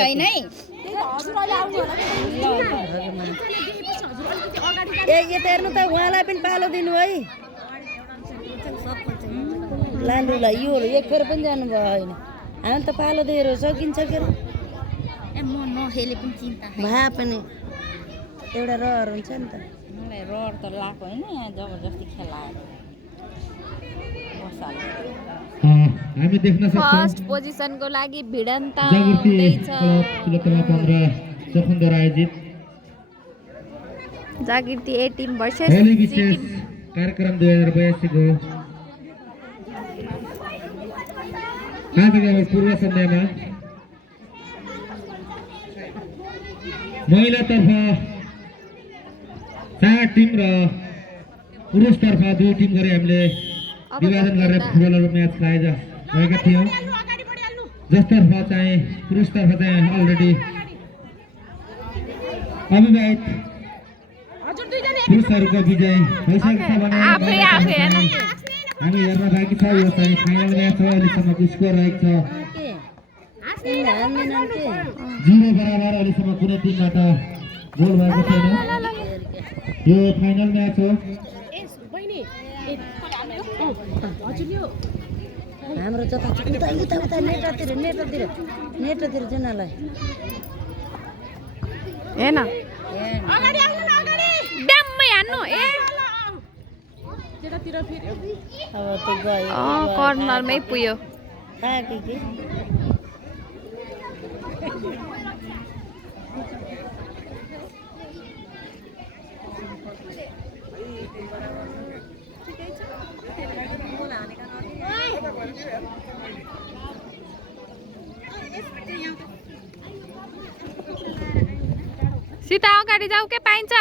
हैन है ए हेर्नु त उहाँलाई पनि पालो दिनु है लालुलाई यो एक फेर पनि जानुभयो होइन हामी त पालो दिएर सकिन्छ के म नखेले पनि चिन्ता भए पनि एउटा रहर हुन्छ नि त मलाई रहर त लाएको होइन यहाँ जबरजस्ती खेलाएर हामी देख्न सक्छौं फर्स्ट पोजिसनको लागि भिडन्त जागृति हुँदैछ क्लब क्लब 15 चखुन्दर आयोजित जागृति ए टिम भर्सेस होली सी विशेष टिम कार्यक्रम 2082 को आजको पूर्व सन्ध्यामा महिला तर्फ 4 टिम र पुरुष तर्फ 2 टिम गरी हामीले विभाजन गरेर फुटबलहरु म्याच खेलाएका भएका थियौं जसतर्फ चाहिँ पुरुष तर्फ चाहिँ अलरेडी अविवाहित पुरुषहरुको विजय भइसकेको छ भने हामी हेर्न बाँकी छ यो चाहिँ फाइनल म्याच हो अहिलेसम्मको स्कोर रहेको छ 0 बराबर अहिलेसम्म कुनै टिमबाट गोल भएको छैन यो फाइनल म्याच हो हाम्रो जता उता उता नेटतिर जुनालाई हेन ड्याममै हान्नु ए अब त गयो कर्नरमै पुग्यो थाके कि सीता अगाडि जाऊ के पाइन्छ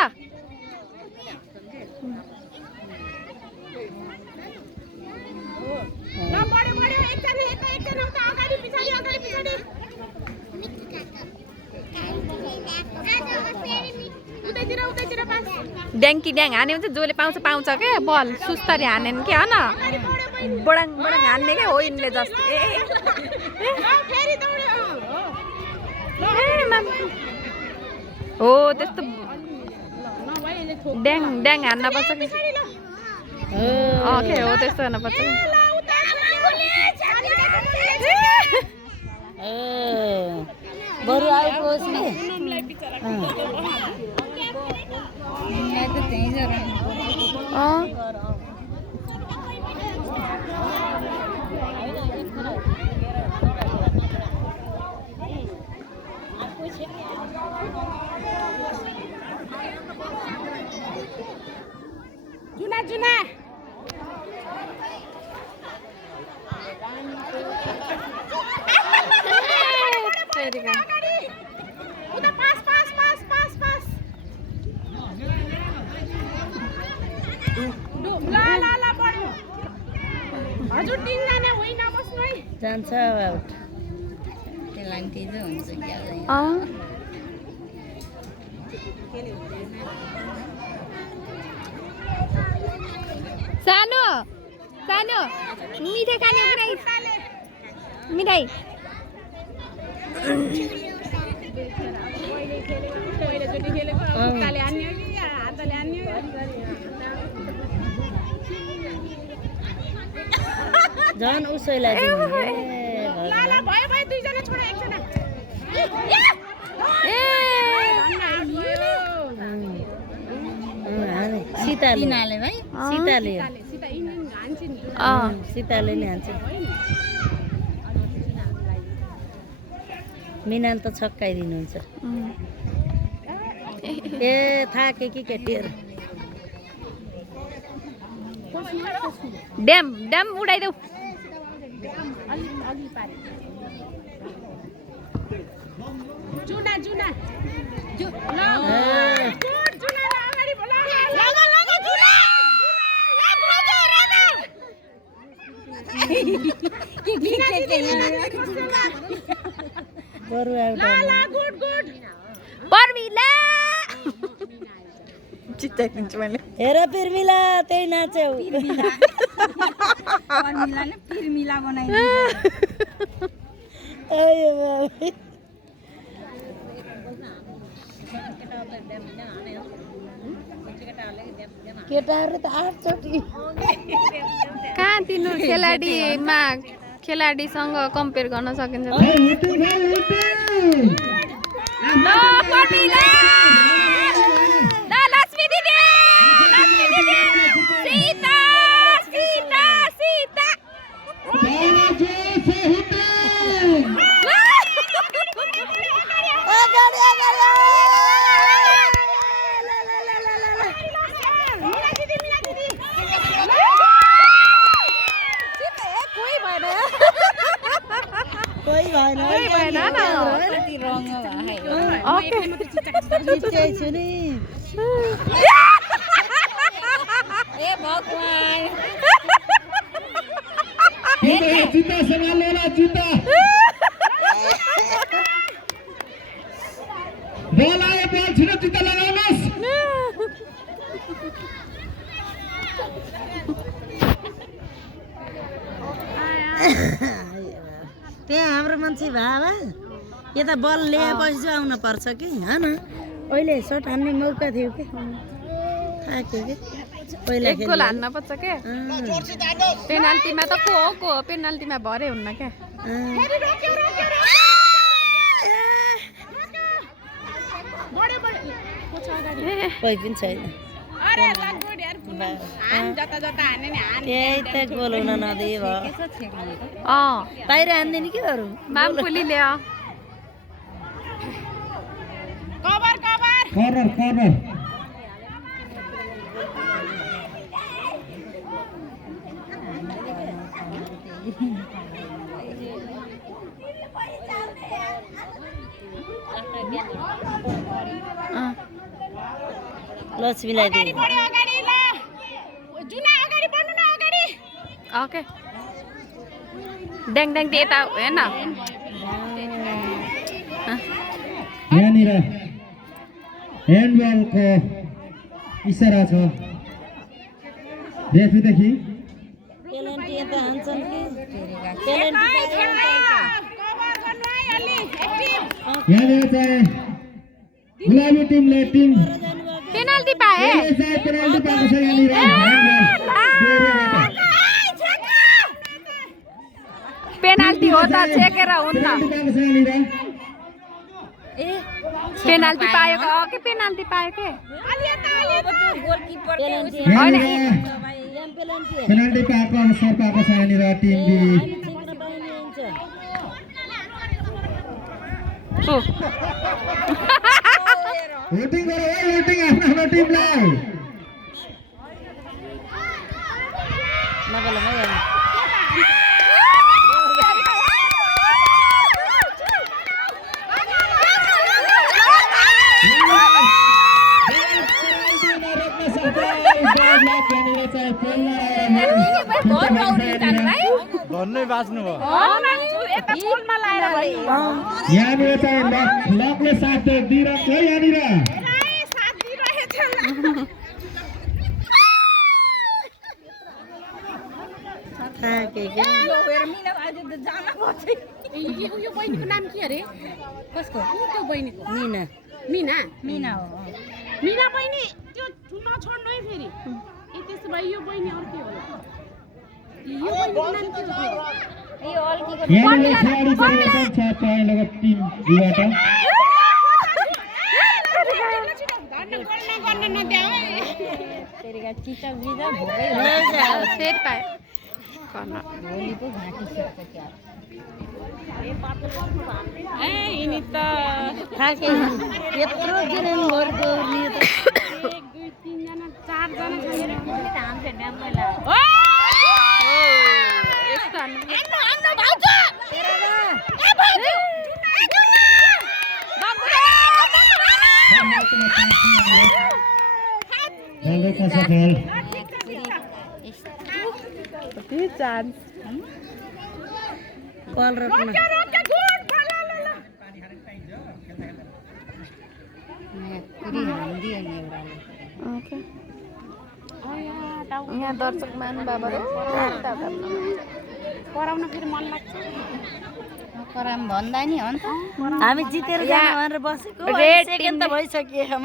ड्याङ्की ड्याङ हाने हुन्छ जसले पाउँछ के बल सुस्तरी हानेन के होइन बडाङ बडाङ हान्ने क्या हो यिनले जस्तो हो त्यस्तो ड्याङ ड्याङ हान्न पर्छ कि के हो त्यस्तो हान्न पर्छ बरु आउनुहोस् नि जुना उता पास ला बढ्यो हजुर टिङ्गाने होइन बस्नु है जान्छ आउट त्यसलाई तिजो हुन्छ क्या सानो सानो मिठाई खाने हो कि मिठाई झन् उसैलाई भयो दुईजना छोरा एकजना सीताले भाइ सीताले अँ सीताले नि हान्छ मिनाल त छक्काइदिनुहुन्छ ए थाके कि केटीहरू ड्याम ड्याम उडाइदेऊ जुना जुना बरु एउटा पर्मिला चित्ता किन्छु मैले हेर पिर्मिला त्यही नाच्यौ पिर्मिला बनाइदिन्छ अयो बाबा केटाहरू त 8 चोटि कहाँ तिनीहरू खेलाडीसँग कम्पेयर गर्न सकिन्छ जुत्ता संभाल लो जुत्ता बॉल आए बॉल छिटो जुत्ता लगाउनुस् त्यहाँ हाम्रो मान्छे बाबा यता बल ल्याएपछि चाहिँ आउन पर्छ कि हैन अहिले सट हान्ने मौका थियो कि थाक्यो कि पहिला एक गोल हान्न पर्छ के पेनाल्टीमा त को हो पेनाल्टीमा भरे हुन्न क्या कोही पनि छैन त्यही त गोल हुन नदिए भयो बाहिर हान्दैन कि अरू मामपुलीले कर्नर कर्नर लक्ष्मीलाई दिए ओके ड्याङ ड्याङ दिए त हेर्न यहाँनिर ह्यान्डबलको इसारा छ रेफ्रीदेखि पेनल्टी यता हान्छन् कि यहाँनिर चाहिँ गुलाबी टिमले टिम पेनाल्टी पाए पेनाल्टी पाएको छ यहाँनिर पेनाल्टी हो त छेकेर हुन्न पेनाल्टी पायो कि पेनाल्टी पायो के पेनाल्टी पाएको अवसर पाएको छ यहाँनिर टिम बी वोटिङ गरौ है वोटिङ आफ्नो टिमलाई नबोल है भन्नै बाँच्नु भयो यहाँनिर चाहिँ लकले साथ दिइरहेको है यहाँनिर यो बहिनीको नाम के अरे कसको त्यो बहिनीको मिना मिना मिना हो मिना बहिनी त्यो नछोड्नु है फेरि त्यसो भए यो बहिनी अर्कै हो यो बहिनीको नाम के हो यो अर्कीको यहाँनिर खेलाडी परिवर्तन छ पहिलोको टिम बीबाट गर्न नद्याऊ तेरीका चिता बिजा भोकै सेट पाए भोलि पो घाटिसक्छ क्या ए यिनी त थाके यत्रो गिरन भरको नि त 1 2 3 जना 4 जना छैन हाम्रो ड्याममै ला ओ यस्तो हाम्रो भाउजू तेरा ए भाउजू हेलो कसो खेल कति चान्स बल रोक्न पुरी हान्दी अनि एउटाले ओके यहाँ दर्शक मान बाबा कराउन फेरि मन लाग्छ हामी जितेर जानु भनेर बसेको रेड सेकेन्ड त भइसक्यो है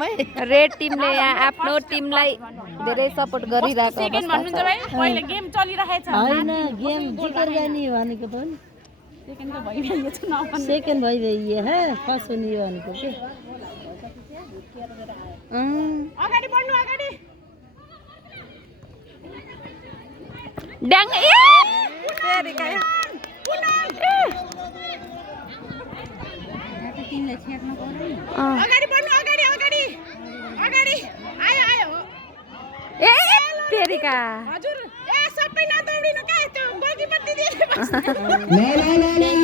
रेड टिमले यहाँ आफ्नो टिमलाई धेरै सपोर्ट गरिरहेको सेकेन्ड भन्नुहुन्छ भाइ पहिले गेम चलिरहेछ होइन गेम जितेर जाने भनेको त नि सेकेन्ड त भइरहेछ न सेकेन्ड भइदियो हे फर्स्ट हुने भनेको के अगाडि बढ्नु अगाडि ड्याङ ए तेरी काय अगाडि बढ्नु अगाडि अगाडि अगाडि आयो आयो ए तेरीका हजुर ए सबै नदौडिनु क्या त्यो गोलकिपर दिदी ल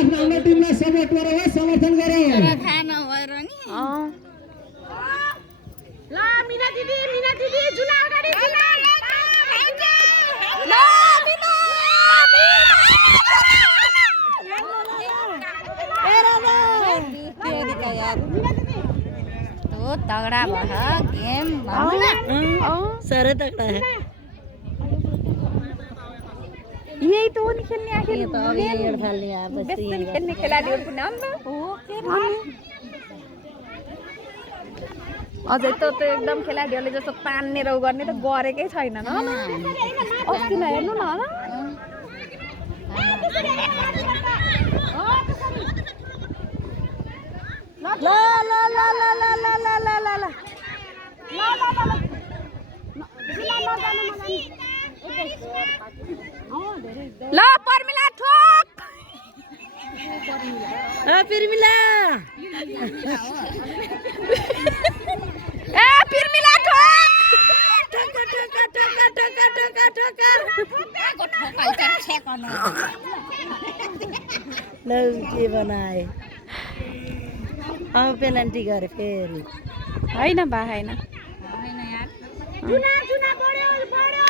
आफ्नो टिमलाई सपोर्ट गरौ है समर्थन गरौ ल मिना दिदी जुना अगाडि जुना ल बिना तेरीका यार तगड़ा भयो गेम साह्रै तगड़ा है यही तो नहीं खेलने आखिर ये तो अभी ये थाल्ने आप बेस्ट खेल्ने खेलाडीहरु पनि हो नि त अझै त त्यो एकदम खेलाडीहरूले जस्तो तान्ने रौ गर्ने त गरेकै छैन न अस्ति न हेर्नु न ल ल ल ल ल ल ल ल ल ल ल पर्मिला ठोक पिर्मिला ए पिर्मिला ठोक टका टका टका टका टका टका ल के बनाए अब पेनल्टी गरे फेरि हैन बा हैन जुना जुना बढ्यो बढ्यो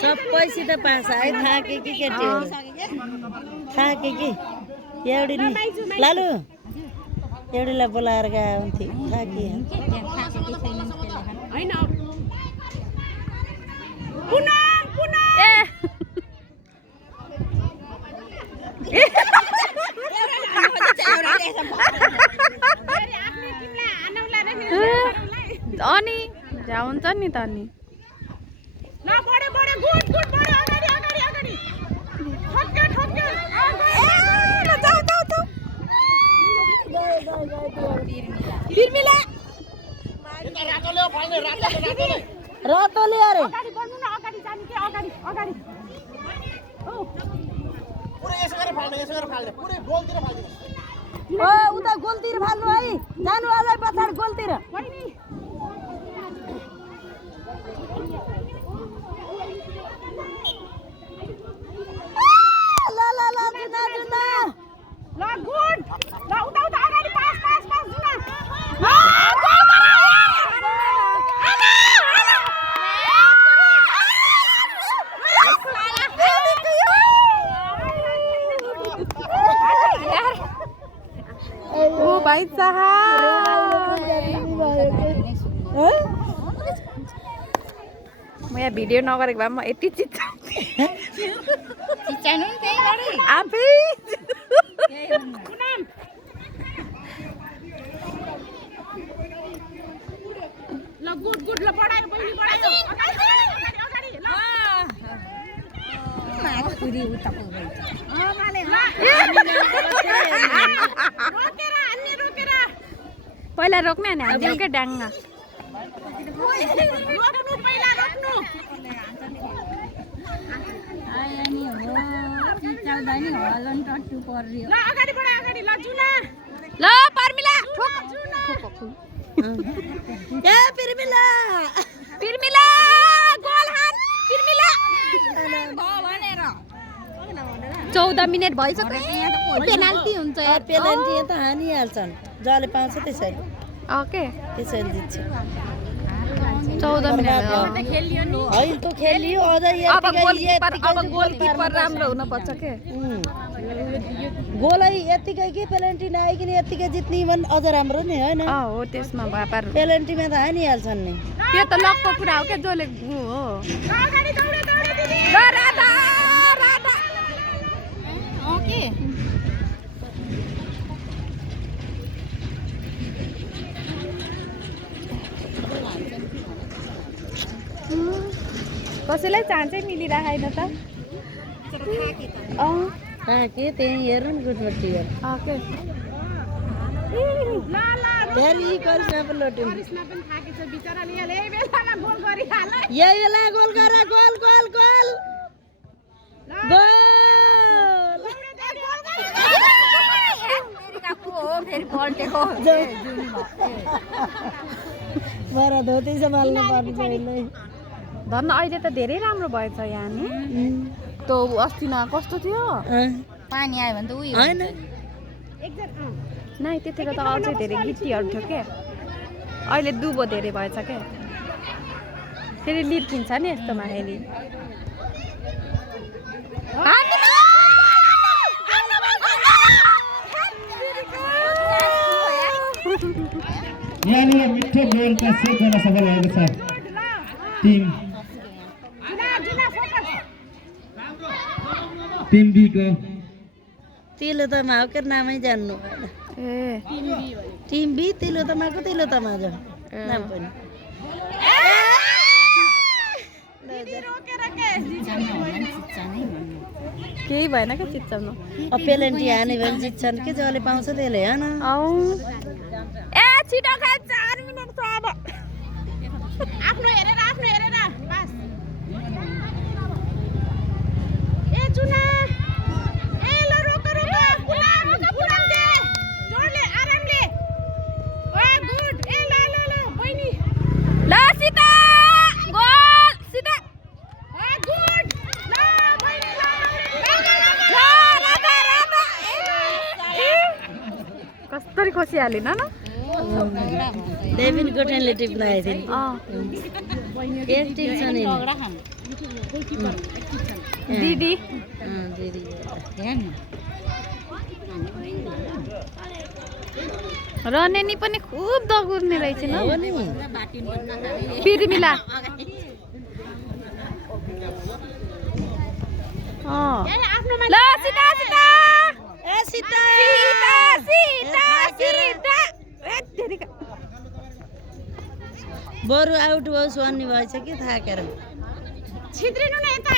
सबैसित पास है थाके कि केटीहरू थाके कि एउटी नि लालु एउटीलाई बोलाएर गए हुन्थे थाके हैन पुनम पुनम ए अनि जा हुन्छ नि त नि ल बढ्यो बढ्यो गुड गुड बढ्यो अगाडि अगाडि अगाडि ठक्क्यो ठक्क्यो पिर्मिला रातोले अरे अगाडि बढ्नु न अगाडि जानु के अगाडि अगाडि ओ उता गोलतिर फाल्नु है जानु अझै पछाडि गोलतिर ल ल ल जुना जुना ल गुड ल उता उता अगाडि पास पास पास जुना ओ भाइ साहब म यहाँ भिडियो नगरेको भए म यति चिच्चाउनु आफै ल गुड गुड ल बढायो बहिनी बढायो अगाडि अगाडि ल रोकेर हान्ने रोकेर पहिला रोक्ने अनि हान्दिउँ क्या ड्याङ्ग रोक्नु पहिला रोक्नु ल अगाडि बढा अगाडि ल जुना ल पर्मिला ठोक ए पिर्मिला पिर्मिला गोल हान पिर्मिला 14 मिनेट भइसक्यो पेनाल्टी हुन्छ यार पेनल्टी त हानिहाल्छन् जसले पाउँछ त्यसरी ओके त्यसरी जित्छ 14 मिनेट खेलियो नि होइन त खेलियो अझ अब गोलकिपर राम्रो हुन पर्छ के गोलै यतिकै के पेलेन्टी नआइकन यतिकै जित्ने भने अझ राम्रो नि होइन हो त्यसमा व्यापार पेलेन्टीमा त हानिहाल्छन् नि त्यो त लकको कुरा हो क्या जसले हो राधा राधा के कसैलाई चान्सै मिलिरहेन त के त्यही हेर्नु नि गुटबट्टी ओके फेरि करिस्मा पो लोट्यौँ करिस्मा पनि थाकेछ बिचराले यही बेलामा गोल गरिहाल यही बेला गोल गर गोल गोल गोल गोल बरा धोती सम्हाल्नु पर्ने पहिल्यै धन्न अहिले त धेरै राम्रो भएछ यहाँ नि त्यो अस्ति न कस्तो थियो पानी आयो भने त उयो होइन नै त्यतिखेर त अझै धेरै गिट्टीहरू थियो के अहिले दुबो धेरै भएछ क्या फेरि लिड किन्छ नि यस्तोमा फेरि यहाँनिर मिठो गोलका सेभ गर्न सफल भएको छ टिम बी को तिलो तमा के नामै जान्नु भएन टिम बी तिलो तमाको तिलो तमा जो नाम पनि केही भएन क्या चिच्चाउनु पेलेन्टी हाने भने जित्छन् के जसले पाउँछ त्यसले होइन ए छिटो खा 4 मिनेट छ अब आफ्नो हेरेर बस ए चुना ए ल रोक उडाम दे जोडले आरामले ओ गुड ए ल बहिनी ल सीता गोल सीता ओ गुड ल बहिनी ल राधा कसरी खोसिहाले न देविन गोटेनले टिप्न आएको थियो एक टिप छ नि दिदी रनेनी पनि खुब दगुर्ने रहेछ न पिरमिला ल सीता सीता ए सीता बरु आउट भयो सोनी भएछ कि थाकेर छिद्रिनु न यता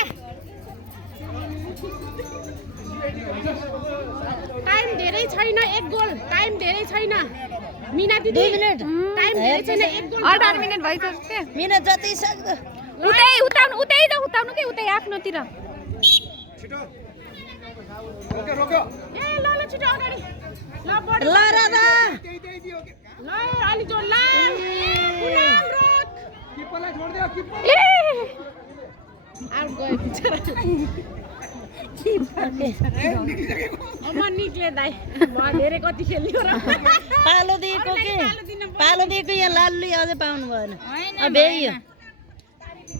टाइम धेरै छैन एक गोल टाइम धेरै छैन मिना दिदी 2 मिनेट टाइम धेरै छैन एक गोल 18 मिनेट भइसक्यो मिनेट जति सक्दो उताउनु के उतै आफ्नोतिर ए ल छिटो अगाडि ल बढ ल राधा ल अलि जोड ल गुलाम रोक किपरलाई छोड दियो किपर आउट गयो बिचरा अब निक्ले दाइ म धेरै कति खेल्यो र पालो दिएको यहाँ लालुले अझै पाउनु भएन अब यो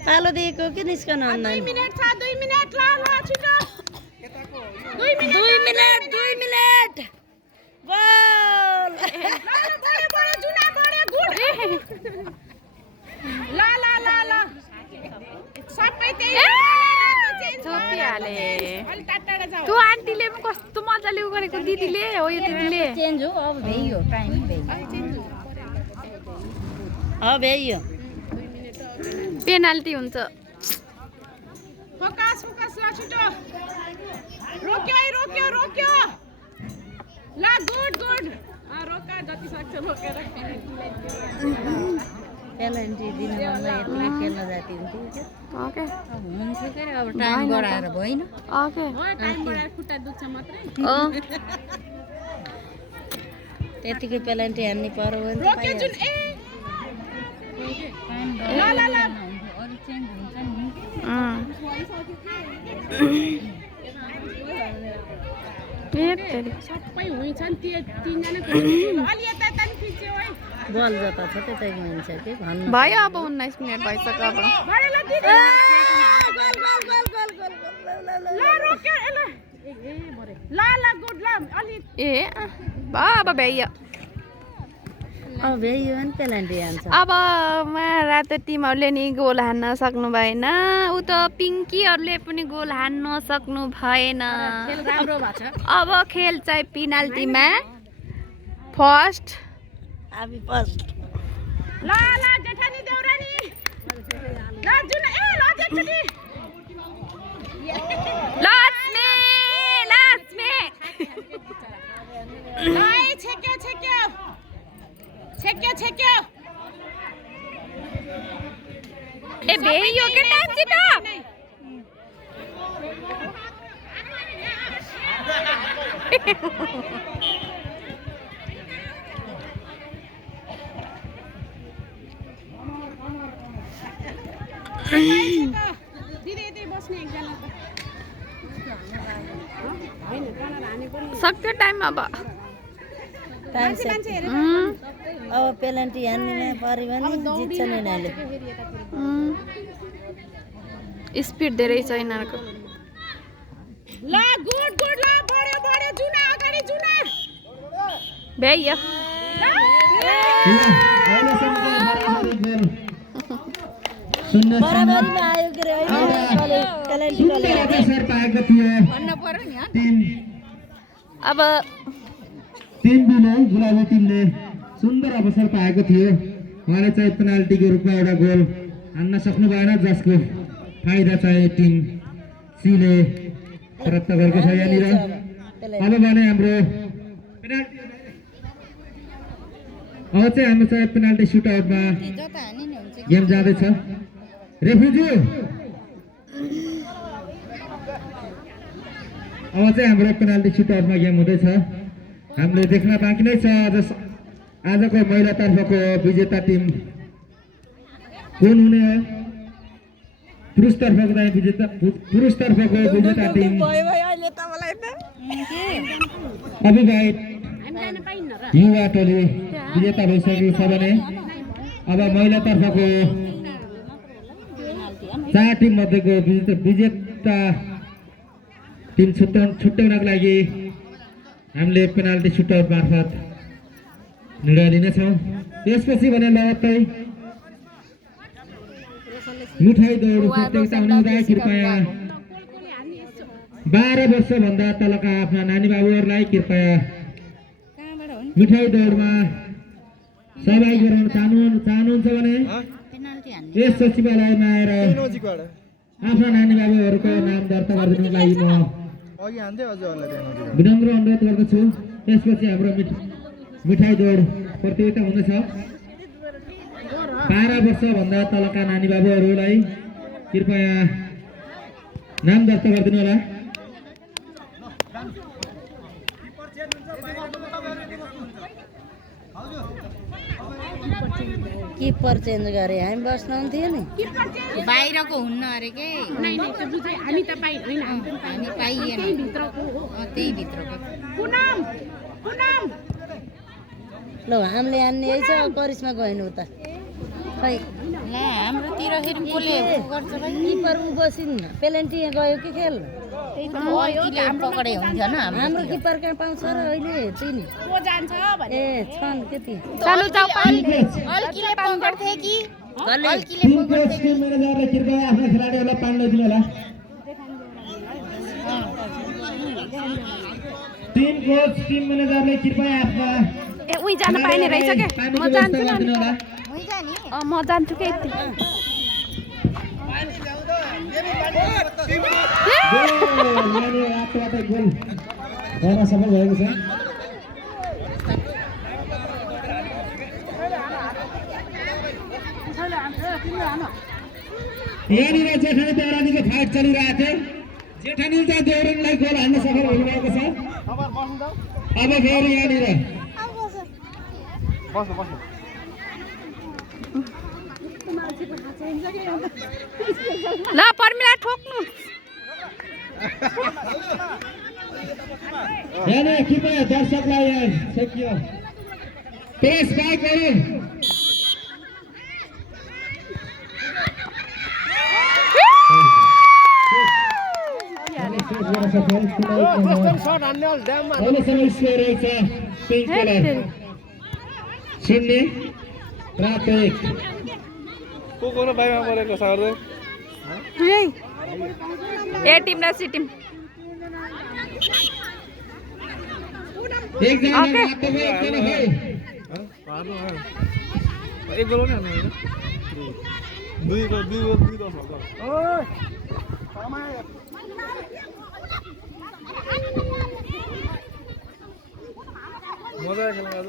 पालो दिएको कि निस्कन 2 मिनेट छ 2 मिनेट ल छिटो 2 मिनेट गोल बडे जुना बडे गुड ल सबै त्यही छोपिहाले अलि टाढा जाऊ त्यो आन्टीले पनि कस्तो मजाले उ गरेको दिदीले हो यो दिदीले चेन्ज हो अब भइयो टाइम भइयो पेनाल्टी हुन्छ फोकस ल छिटो रोक्यो ल गुड रोका जति सक्छ रोकेर पेलेन्टी दिनु भन्दा यत्रो खेल्न जाति हुन्थ्यो ओके अब हुन्थ्यो के अब टाइम गराएर भएन ओके हो टाइम बढाएर खुट्टा दुख्छ मात्रै त्यतिकै पेलेन्टी हान्ने पर्यो भने त रोक्यो जुन ल अरु चेन्ज हुन्छ नि सबै हुन्छन् त्यो तीनजना अलि यता नि खिच्यो है बल जता छ त्यतैको हुन्छ कि भन्नु भयो अब 19 मिनेट भइसक्यो अब बडे ल दिदी गोल ल रोक्यो ल ल ल गुड ल अलि ए बाबा भ्याइयो अब भ्याइयो भने पेनाल्टी हान्छ अब रातो टिमहरूले नि गोल हान्न सक्नु भएन उ त पिङ्कीहरूले पनि गोल हान्न सक्नु भएन खेल राम्रो भएको छ अब खेल चाहिँ पेनाल्टीमा फर्स्ट आबी फर्स्ट ल ल जेठानी देउरानी ल जुन ए ल जेठुनी लक्ष्मी लक्ष्मी ए छेक्यो छेक्यो छेक्यो छेक्यो ए भ्याइयो के टाँची त दिदी यतै बस्ने एकजना त हैन कनर हाने पनि सक्यो टाइम अब टाइम मान्छे सेट हेरेर अब पेनाल्टी हान्नेमा पऱ्यो भने जित्छ नि यिनीहरूले स्पिड धेरै छ यिनीहरूको ल गुड गुड ल बढ्यो बढ्यो जुना अगाडि जुना भ्याइयो बराबरीमा आयो के रे अहिले पेनाल्टी अवसर पाएको थियो टिम अब बिलो गुलाबी टिमले सुन्दर अवसर पाएको थियो उहाँले चाहिँ पेनाल्टीको रूपमा एउटा गोल हान्न सक्नु भएन जसको फाइदा चाहिँ टिम सीले प्राप्त गरेको छ यहाँनिर अब भने हाम्रो अब चाहिँ हाम्रो चाहिँ पेनाल्टी सुटआउटमा गेम जाँदैछ रेफ्रीज्यू अब चाहिँ हाम्रो पेनाल्टी सुटआउटमा गेम हुँदैछ हामीले देख्न बाँकी नै छ आजको महिलातर्फको विजेता टिम कुन हुने हो पुरुषतर्फको विजेता टिम अविवाहित हामी जान पाइन्न र युवा टोली विजेता भइसकेको छ भने अब महिलातर्फको 4 टिम मध्येको विजेता टिम छुट्याउनको लागि हामीले पेनाल्टी सुटआउट मार्फत निर्णय लिनेछौँ त्यसपछि भने लगत्तै मिठाई दौड प्रतियोगिता हुने हुँदा कृपया 12 वर्षभन्दा तलका आफ्ना नानी बाबुहरूलाई कृपया मिठाई दौडमा सहभागी गराउन चाहनुहुन्छ भने यस सचिवालयमा आएर आफ्ना नानी बाबुहरूको नाम दर्ता गरिदिनुको लागि म विनम्र अनुरोध गर्दछु त्यसपछि हाम्रो मिठाई दौड प्रतियोगिता हुनेछ 12 वर्षभन्दा तलका नानी बाबुहरूलाई कृपया नाम दर्ता गरिदिनु होला किपर चेन्ज गरे हामी बस्न हुन्थ्यो नि बाहिरको हुन्न अरे के नै नै त्यो बुझे हामी त पाइ हैन हामी पाइएन त्यही भित्रको हो त्यही भित्रको पुनम पुनम ल हामीले हान्ने यही छ करिश्मा गएन उता खै ला हाम्रोतिर फेरि कसले गर्छ भाइ किपर उ बसिन् पेनाल्टी गयो कि खेल त्यही त अल्कीले पकडे हुन्थ्यो न हाम्रो किपर कहाँ पाउँछ र अहिले 3 को जान्छ भने ए छन् केति चालु जाऊ अल्कीले पकडथे कि अल्कीले टिम कोच टिम म्यानेजरले कृपया आफ्ना खेलाडीहरूलाई पानी ल्याइदिनु होला टिम कोच टिम म्यानेजरले कृपया आफ्ना ए उही जान पाइने रहेछ के म जान्छु न होला म जान्छु के यति गोल गर्न सफल भएको छ यहाँनिर जेठानी देउरानीको फाइट चलिरहेको थियो जेठानी चाहिँ देउरानीलाई गोल हान्न सफल हुनुभएको छ अब फेरि यहाँनिर ल पर्मिला ठोक्नु यहाँ कृपया दर्शकलाई यहाँ सेकियो प्रेस बाइकहरू गर्न सफल अहिलेसम्म स्कोर रहेछ पिङ्क कलर 0 प्राप्त 1 ए टिम र सी टिम एकजना प्राप्त भयो एकजना भयो एक गोल नि दुई गोल 10 ओइ मजा खेल्न आज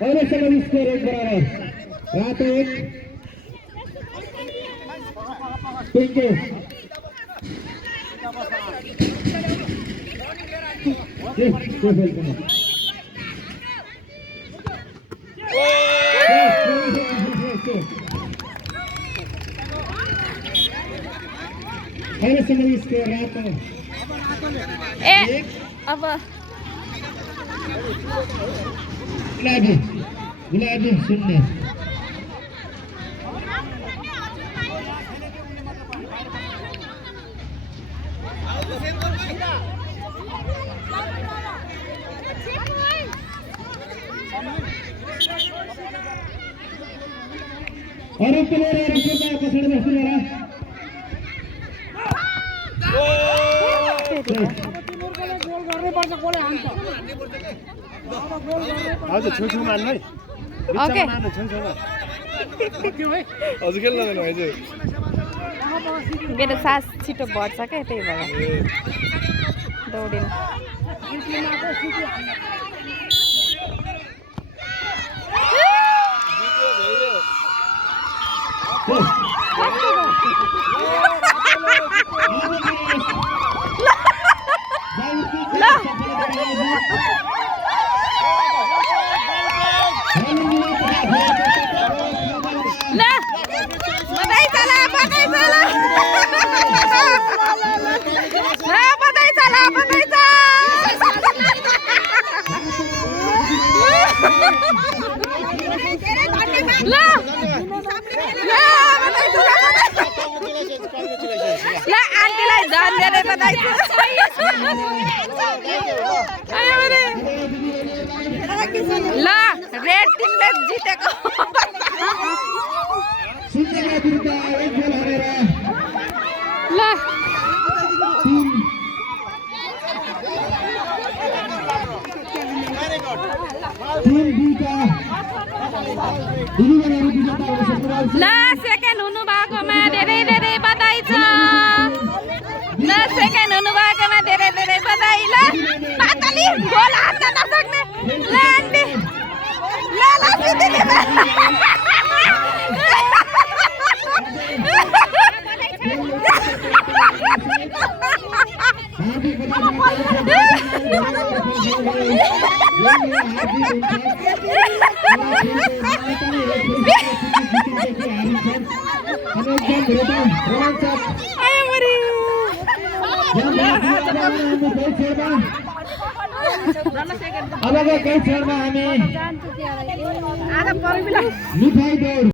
अहिलेसम्म स्कोर 1 बराबर रात 1 पिङ्क अहिलेसम्म स्कोर रात ए अब गुलाबी 0 अरू प्लेयर पछाडि बस्नु होला आज छुछुमा हान्नु है ओके हजुर खेल्न जानु है चाहिँ मेरो सास छिटो बढ्छ क्या त्यही भएर दौडिनु आन्टीलाई झन् धेरै बधाई छ ल रेड टिमले जितेको ल ल सेकेन्ड हुनु भएकोमा धेरै धेरै बधाई छ ल सेकेन्ड हुनु भएकोमा धेरै धेरै बधाई ल पातली गोल हान्न नसक्ने ल आन्टी ल ल अब कई क्षणमा हामी मिठाई दौड